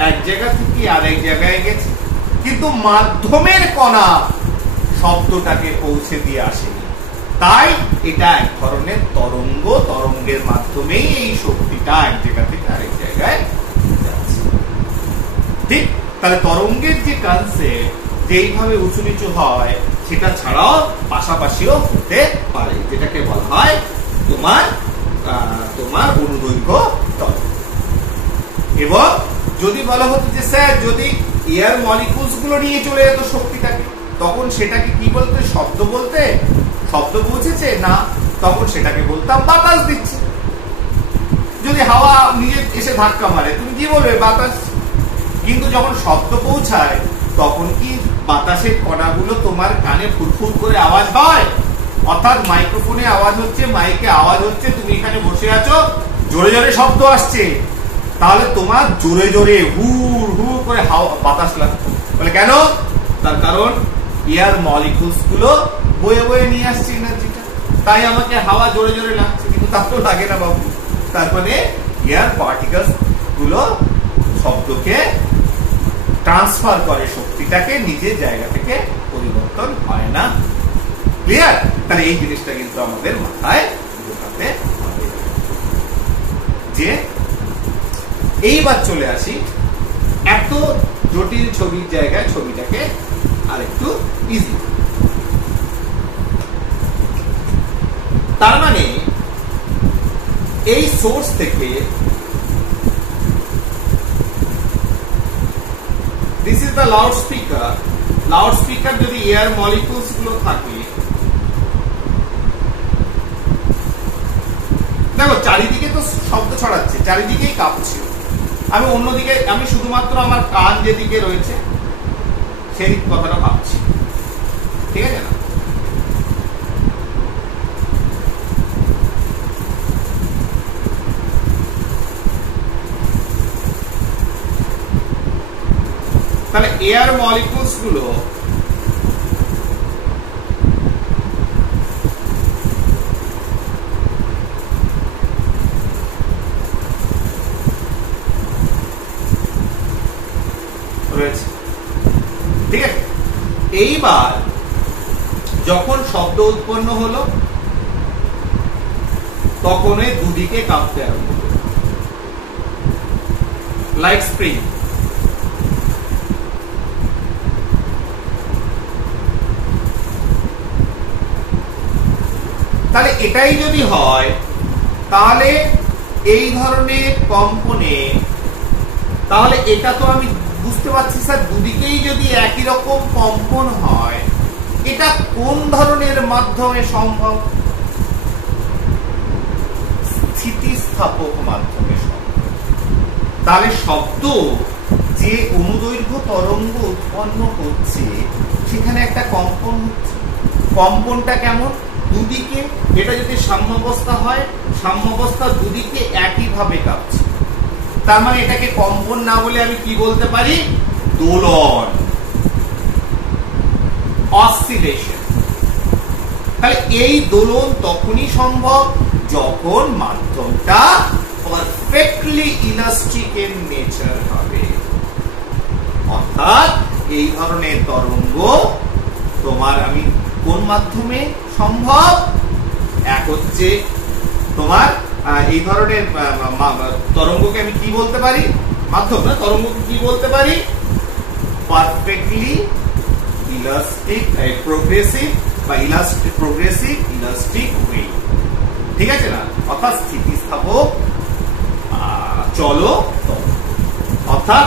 এক জায়গা থেকে আরেক জায়গায় গেছে, কিন্তু মাধ্যমের কণা শব্দটাকে পৌঁছে দিয়ে আসেনি। তাই এটা এক ধরনের তরঙ্গ, তরঙ্গের মাধ্যমেই এই শক্তিটা এক জায়গা থেকে আরেক জায়গায় যাচ্ছে। ঠিক? তাহলে তরঙ্গের যে কনসেপ্ট, যেইভাবে উঁচু নিচু হয়, সেটা ছাড়াও পাশাপাশিও হতে পারে, যেটাকে বলা হয় তোমার অনুদৈর্ঘ্য তরঙ্গ। এবং যদি বলা হতো যে স্যার যদি এয়ার মলিকুলস গুলো নিয়ে চলে যেত শক্তিটাকে, তখন সেটাকে কি বলতে? শব্দ বলতে? শব্দ পৌঁছেছে না, তখন সেটাকে বলতাম বাতাস দিচ্ছে। যদি হাওয়া নিজে এসে ধাক্কা মারে তুমি কি বলবে? বাতাস। কিন্তু যখন শব্দ পৌঁছায় তখন কি বাতাসের কণাগুলো তোমার কানে ফুরফুর করে আওয়াজ হয়? অর্থাৎ মাইক্রোফোনে আওয়াজ হচ্ছে, মাইকে আওয়াজ হচ্ছে, তুমি এখানে বসে আছো, জোরে জোরে শব্দ আসছে, তাহলে তোমার জোরে জোরে হুর হুর করে বাতাস লাগতো। বলে কেন? তার কারণ এয়ার মলিকুলস গুলো বয়ে বয়ে নিয়ে আসছে এনার্জিটা, তাই আমাকে হাওয়া জোরে জোরে লাগছে। কিন্তু তা তো লাগে না বাবু। তার মানে এয়ার পার্টিকেলস গুলো শব্দকে ট্রান্সফার করে, শক্তিটাকে নিজের জায়গা থেকে পরিবর্তন হয় না। ক্লিয়ার? তাহলে এই জিনিসটা কিন্তু আমাদের মাথায় ঢোকাতে হবে। যে এইবার চলে আসি এত জটিল ছবির জায়গায় ছবিটাকে আরেকটু ইজি। তার মানে এই সোর্স থেকে this is the loud speaker. Loud speaker যদি এয়ার মলিকুলস গুলো থাকে, দেখো চারিদিকে তো শব্দ ছড়াচ্ছে, চারিদিকেই কাঁপছে। আমি অন্যদিকে, আমি শুধুমাত্র আমার কান যেদিকে রয়েছে সেই কথাটা ভাবছি, ঠিক আছে না? তাহলে এয়ার মলিকুলস গুলো রয়েছে, ঠিক আছে? এইবার যখন শব্দ উৎপন্ন হলো তখন দুদিকে কাঁপতে আরম্ভ করলো, লাইক স্প্রিং। তাহলে এটাই যদি হয়, তাহলে এই ধরনের কম্পনে, তাহলে এটা তো আমি বুঝতে পারছি স্যার দুদিকেই যদি একই রকম কম্পন হয়, এটা কোন ধরনের মাধ্যমে সম্ভব? স্থিতিস্থাপক মাধ্যমে সম্ভব। তাহলে শব্দ যে অনুদৈর্ঘ্য তরঙ্গ উৎপন্ন করছে সেখানে একটা কম্পন হচ্ছে। কম্পনটা কেমন? দুদিকে, এটা যদি সাম্যাবস্থা হয়, সাম্যাবস্থা দুদিকে একইভাবে কাঁপছে। তার মানে এটাকে কম্পন না বলে আমি কি বলতে পারি? দোলন, অসিলেশন। তাহলে এই দোলন তখনই সম্ভব যখন মাধ্যমটা পারফেক্টলি ইলাস্টিক এর নেচার হবে। অর্থাৎ এই ধরনের তরঙ্গ তোমার আমি কোন মাধ্যমে সম্ভব? এক হচ্ছে তোমার এই ধরনের তরঙ্গকে আমি কি বলতে পারি? মাধ্যম না, তরঙ্গকে কি বলতে পারি? পারফেক্টলি ইলাস্টিক, প্রোগ্রেসিভ বা প্রোগ্রেসিভ ইলাস্টিক ওয়ে, ঠিক আছে না? অর্থাৎ স্থিতিস্থাপক চলো। অর্থাৎ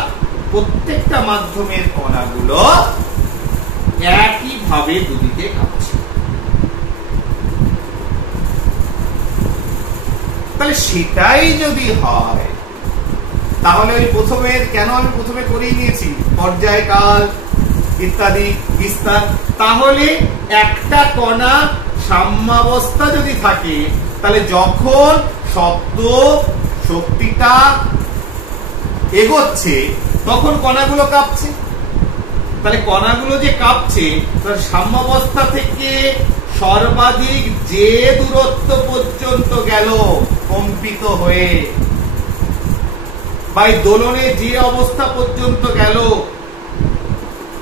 প্রত্যেকটা মাধ্যমের কণাগুলো একইভাবে দুদিকে কাঁপছে। তাহলে সেটাই যদি হয়, তাহলে ওই প্রথমের কেন আমি প্রথমে করেই নিয়েছি পর্যায়কাল ইত্যাদি বিস্তার। তাহলে একটা কণা সাম্যাবস্থা যদি থাকে, তাহলে যখন শব্দ শক্তিটা এগোচ্ছে তখন কণাগুলো কাঁপছে। তাহলে কণাগুলো যে কাঁপছে, তার সাম্যাবস্থা থেকে সর্বাধিক যে দূরত্ব পর্যন্ত গেল কম্পিত হয়ে, বা দোলনে যে অবস্থা পর্যন্ত গেল,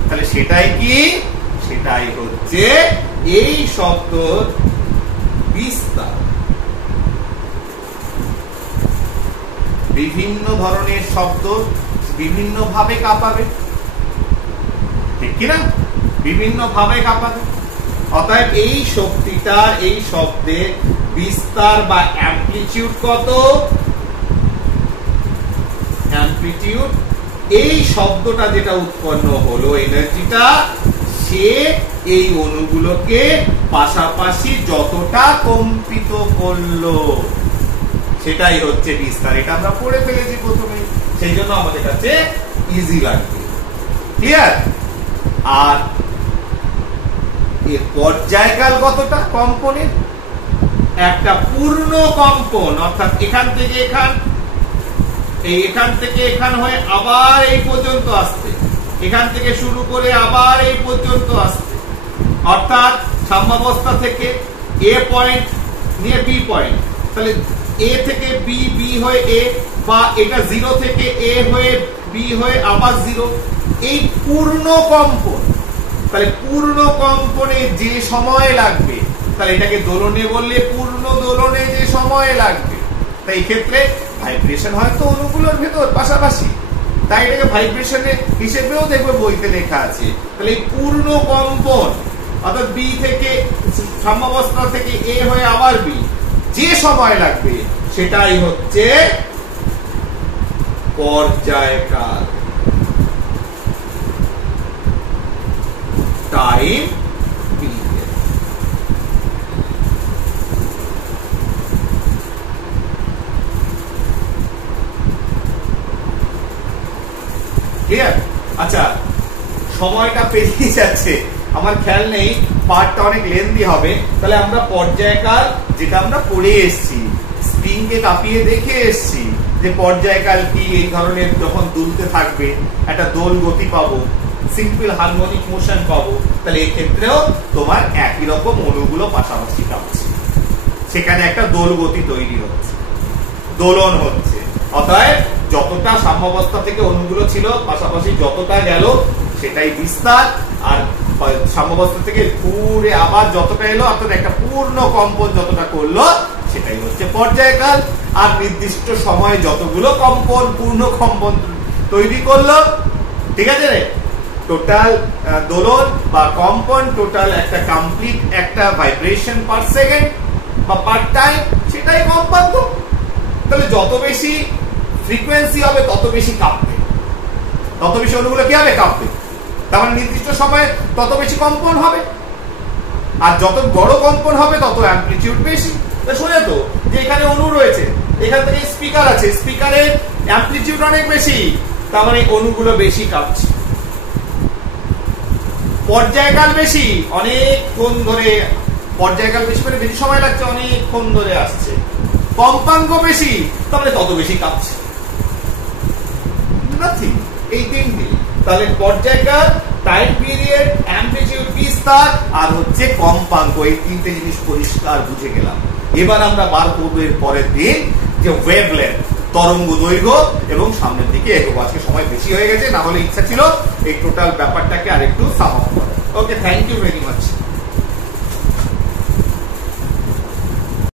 তাহলে সেটাই কি? সেটাই হচ্ছে এই শব্দ বিস্তার। বিভিন্ন ধরনের শব্দ বিভিন্ন ভাবে কাঁপাবে, ঠিক কিনা? বিভিন্ন ভাবে কাঁপাবে। অতএব এই শক্তিটার এই শব্দের বিস্তার বা অ্যামপ্লিটিউড কত? অ্যামপ্লিটিউড, এই শব্দটা যেটা উৎপন্ন হলো এনার্জিটা, সে এই অণুগুলোকে পাশাপাশি যতটা কম্পিত করলো সেটাই হচ্ছে বিস্তার। এটা আমরা পড়ে ফেলেছি প্রথমে, সেই জন্য আমাদের কাছে ইজি লাগবে। ক্লিয়ার? আর এর পর্যায়কাল কতটা কম্পনের? একটা পূর্ণ কম্পন, অর্থাৎ এখান থেকে এখান থেকে এখান হয়ে আবার এই পর্যন্ত আসতে, এখান থেকে শুরু করে আবার এই পর্যন্ত আসতে, অর্থাৎ সাম্যাবস্থা থেকে এ পয়েন্ট নিয়ে বি পয়েন্ট, তাহলে এ থেকে বি, বি হয়ে এ, বা এটা জিরো থেকে এ হয়ে বি হয়ে আবার জিরো, এই পূর্ণ কম্পন। তাহলে পূর্ণ কম্পনে যে সময় লাগবে, তাহলে এটাকে দোলনে বললে পূর্ণ দোলনে যে সময় লাগবে, তাই এই ক্ষেত্রে ভাইব্রেশন হয়তো অণুগুলোর ভেতর পাশাপাশি, তাই এটাকে ভাইব্রেশনের হিসেবেও দেখবে বইতে লেখা আছে। তাহলে এই পূর্ণ কম্পন, অর্থাৎ বি থেকে সাম্যাবস্থা থেকে এ হয়ে আবার বি, যে সময় লাগবে সেটাই হচ্ছে পর্যায়কাল, টাইম পিরিয়ড। ক্লিয়ার? আচ্ছা, সময়টা পেরিয়ে যাচ্ছে, আমার খেয়াল নেই, পার্টটা অনেক লেন্দি হবে। তাহলে আমরা পর্যায়কাল যেটা আমরা পড়ে এসেছি, স্প্রিংকে কাঁপিয়ে দেখে এসেছি যে পর্যায়কাল কি, এই ধরনের যখন দুলতে থাকবে একটা দোল গতি পাবো, সিম্পল হারমোনিক মোশন পাবো, তাহলে এই ক্ষেত্রেও তোমার একই রকম অণুগুলো পাশাপাশি কাঁপছে, সেখানে একটা দোল গতি তৈরি হচ্ছে, দোলন হচ্ছে। অতএব যতটা সাম্যাবস্থা থেকে অণুগুলো ছিল পাশাপাশি যতটা গেল সেটাই বিস্তার, আর সাম্যাবস্থা থেকে ঘুরে আবার যতটা এলো, অর্থাৎ একটা পূর্ণ কম্পন যতটা করলো সেটাই হচ্ছে পর্যায়কাল। আর নির্দিষ্ট সময়ে যতগুলো কম্পন, পূর্ণ কম্পন তৈরি করলো, ঠিক আছে রে, টোটাল দোলন বা কম্পন, টোটাল একটা কমপ্লিট একটা ভাইব্রেশন পার সেকেন্ড বা পার টাইম, সেটাই কম্পাঙ্ক। তাহলে যত বেশি ফ্রিকোয়েন্সি হবে তত বেশি কাঁপবে, তত বেশি অণুগুলো কি হবে? কাঁপবে। তার মানে নির্দিষ্ট সময়ে তত বেশি কম্পন হবে, আর যত বড় কম্পন হবে তত অ্যামপ্লিটিউড বেশি। শোনে তো যে এখানে অণু রয়েছে, এখান থেকে স্পিকার আছে, স্পিকারের অ্যামপ্লিটিউড অনেক বেশি, তার মানে অণুগুলো বেশি কাঁপছে। পর্যায়কাল বেশি, অনেকক্ষণ ধরে পর্যায়কাল বেশি মানে বেশি সময় লাগছে, অনেকক্ষণ ধরে আসছে। কম্পাঙ্ক বেশি, তাহলে তত বেশি কাঁপছে। নাথিং, এই তিনটি। তাহলে পর্যায়কাল, টাইম পিরিয়ড, অ্যামপ্লিটিউড, বিস্তার, আর হচ্ছে কম্পাঙ্ক, এই তিনটে জিনিস পরিষ্কার বুঝে গেলাম। এবার আমরা বার করবো এর পরের দিন যে ওয়েভলেন্থ, তরঙ্গ দৈর্ঘ্য, এবং সামনের দিকে এগোবো। আজকে সময় বেশি হয়ে গেছে, না হলে ইচ্ছা ছিল এই টোটাল ব্যাপারটাকে আরেকটু সাম আপ করা। ওকে, থ্যাংক ইউ ভেরি মাচ।